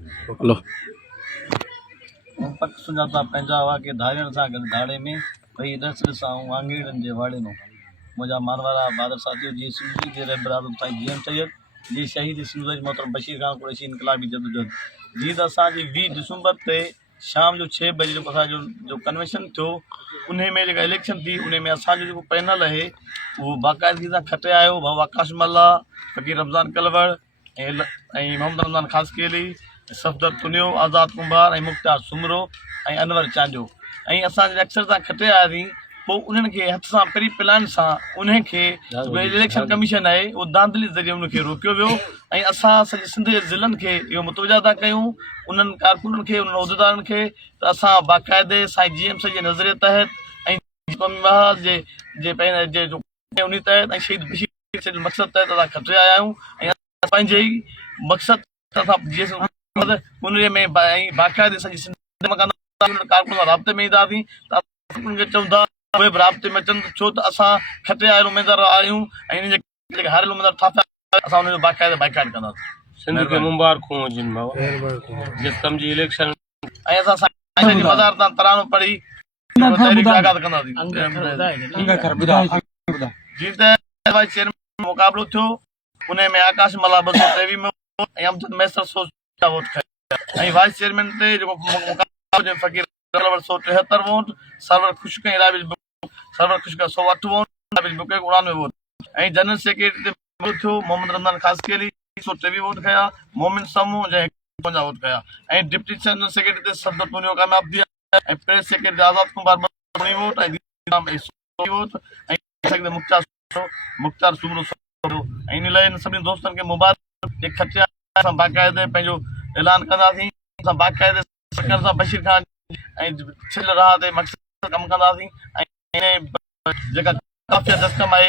हेलो पक सुञाता पंहिंजा हुआ की धारियण सां गॾु धाड़े में भई ॾस ॾिसां वांगीड़नि जे वाड़े में मुंहिंजा मानवारा बहादुर साथियों जी सिंधी जे बरादर साईं जीएम सैयद जी शहीद सूरज मोहतरम बशीर खान कुरैशी इनकलाबी जदोजहद जी त असांजी 20 दिसंबर ते शाम जो 6 बजे जेको असांजो जो कन्वेंशन थियो उन में जेका इलेक्शन थी उन में असांजो जेको पैनल आहे उहो बाक़ाइदगी सां खटे आयो भाऊ आकाश मल्ला फ़कीर रमज़ान कलवड़ ऐं मोहम्मद रमज़ान ख़ासकेली सफ़दर तुनियो आज़ाद कुंभार ऐं मुख़्तार सुमरो ऐं अनवर चांजो ऐं असांजे अक्सर सां खटे आयासीं पोइ उन्हनि खे हथ सां प्री प्लान सां उन्हनि खे इलेक्शन कमीशन आहे उहो धांधली ज़रिए उनखे रोकियो वियो ऐं असां सॼे सिंध जे ज़िलनि खे इहो मुतवजा था कयूं उन्हनि कारकुननि खे उन्हनि उहिदेदारनि खे त असां बाक़ाइदे साईं जीएम जे नज़रिए तहत ऐं जे पंहिंजे उन तहत ऐं शहीद बशीर मक़सद तहत असां खटे आया आहियूं ऐं पंहिंजे ई मक़सद सां उन में बाक़ाइदे सॼी सिंध कारकुन सां राब्ते में ईंदासीं त उन्हनि खे चवंदा उहे बि राब्ते में अचनि छो त असां खटे आयल उमेदवार आहियूं ऐं हिन जेके हारियल उमेदवार ठाता असां हुनजो बाक़ाइदे बाइकाट कंदासीं। सिंध खे मुबारकूं हुजनि बाबा जिस कम जी इलेक्शन ऐं असां साईं जी मज़ार तां तरानो पढ़ी तहरीक आगाज़ कंदासीं। जीअं त वाइस चेयरमैन मुक़ाबिलो थियो उन में आकाश मला 223 में ऐं अमजद मैसर 100 वोट खया ऐं वाइस चेयरमैन ते जेको मुक़ाबिलो फ़कीर 173 वोट सरवर खुशक ऐं राबिल सरवर खुशक 108 वोट राबिल बुके 99 वोट ऐं जनरल सेक्रेटरी ते थियो मोहम्मद रमज़ान ख़ासकेली 123 वोट खया मोमिन समूह जंहिं 55 वोट खया ऐं डिप्टी जनरल सेक्रेटरी ते सफ़दर तुनियो कामयाब थी ऐं प्रेस सेक्रेटरी आज़ाद कुंभार 19 वोट ऐं 100 वोट ऐं सेक्रेटरी मुख़्तार सुमरो ऐं इन लाइ सभिनी दोस्तनि खे मुबारक जे खटिया असां बाक़ाइदे पंहिंजो ऐलान कंदासीं असां बाक़ाइदे सरकार सां बशीर खान ऐं छिल राह ते मक़सद कमु कंदासीं ऐं जेका काफ़िया दस्तकम आहे